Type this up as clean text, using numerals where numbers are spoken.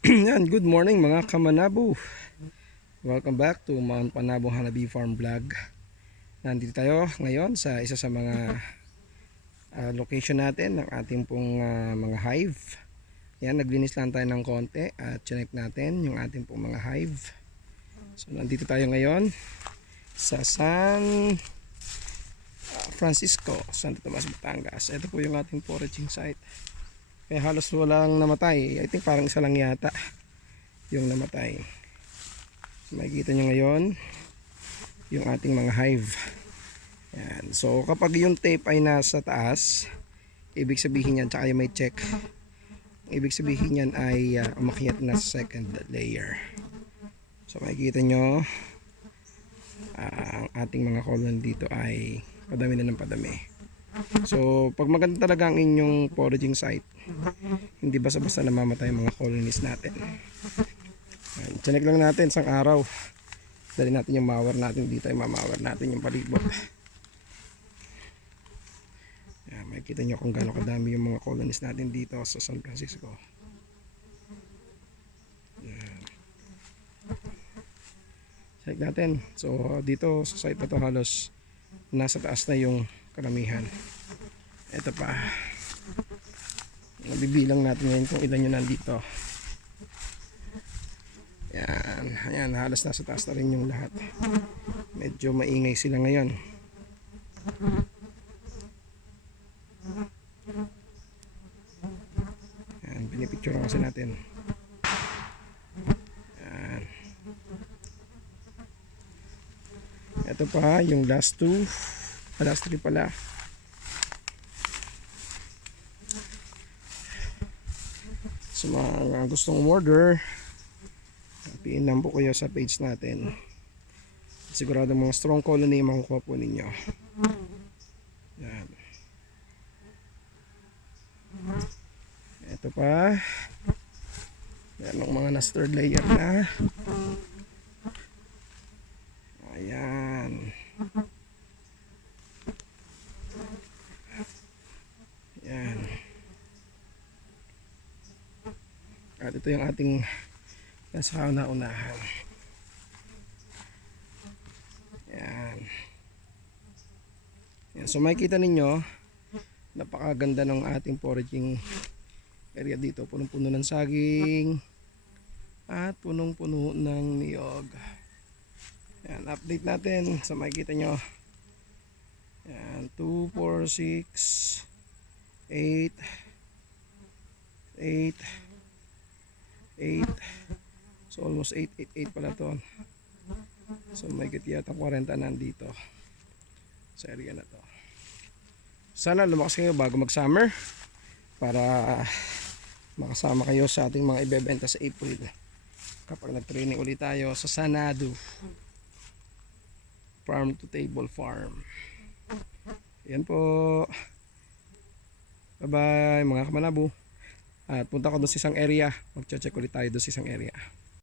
Yan, good morning mga kamanabo. Welcome back to Mount Panabo Hanabi Farm Vlog. Nandito tayo ngayon sa isa sa mga location natin ng ating pong mga hive. Yan, naglinis lang tayo ng konti at check natin yung ating pong mga hive. So nandito tayo ngayon sa San Francisco, Santo Tomas, Batangas. Ito po yung ating foraging site. Kaya halos walang namatay. I think parang isa lang yata yung namatay. So, makikita nyo ngayon yung ating mga hive. Yan. So kapag yung tape ay nasa taas, ibig sabihin yan, tsaka yung may check, ibig sabihin yan ay umakyat na sa second layer. So makikita nyo ang ating mga colon dito ay padami na ng padami. So pag maganda talaga ang inyong foraging site, hindi basta-basta namamatay ang mga colonies natin. Chinek lang natin isang araw. Dali natin yung mower natin dito, ay mamawer natin yung palibot. Yan, makikita nyo kung gaano kadami yung mga colonies natin dito sa San Francisco. Yan. Check natin. So dito sa site na to halos nasa taas na yung karamihan. Ito pa. Nabibilang natin ngayon kung ilan yung nandito. Yan. Ayan, halos nasa taas na rin yung lahat. Medyo maingay sila ngayon. Yan, pinipicture kasi natin. Yan. Ito pa, yung last two. Last three pala. So mga gustong order, PM lang po kayo sa page natin. Sigurado mga strong colony makukuha po ninyo. Yan. Ito pa. Yan ang mga nasa third layer na. Ayan. Yan. At ito yung ating nasa kauna-unahan. Yan. Yan. So makikita ninyo, napakaganda ng ating foraging area dito. Punong-puno ng saging at punong-puno ng niyog. Yan, update natin. So makikita nyo. Yan, 2, 4, 6, 8, 8, 8. So almost 8 pala to. So may yata 40 nandito sa area na to. Sana lumakas kayo bago mag summer para makasama kayo sa ating mga ibebenta sa April kapag nag training ulit tayo sa Sanado Farm to Table Farm. Yan po. Bye bye mga kamanabo. At punta ko doon sa isang area, mag-check ulit tayo doon sa isang area.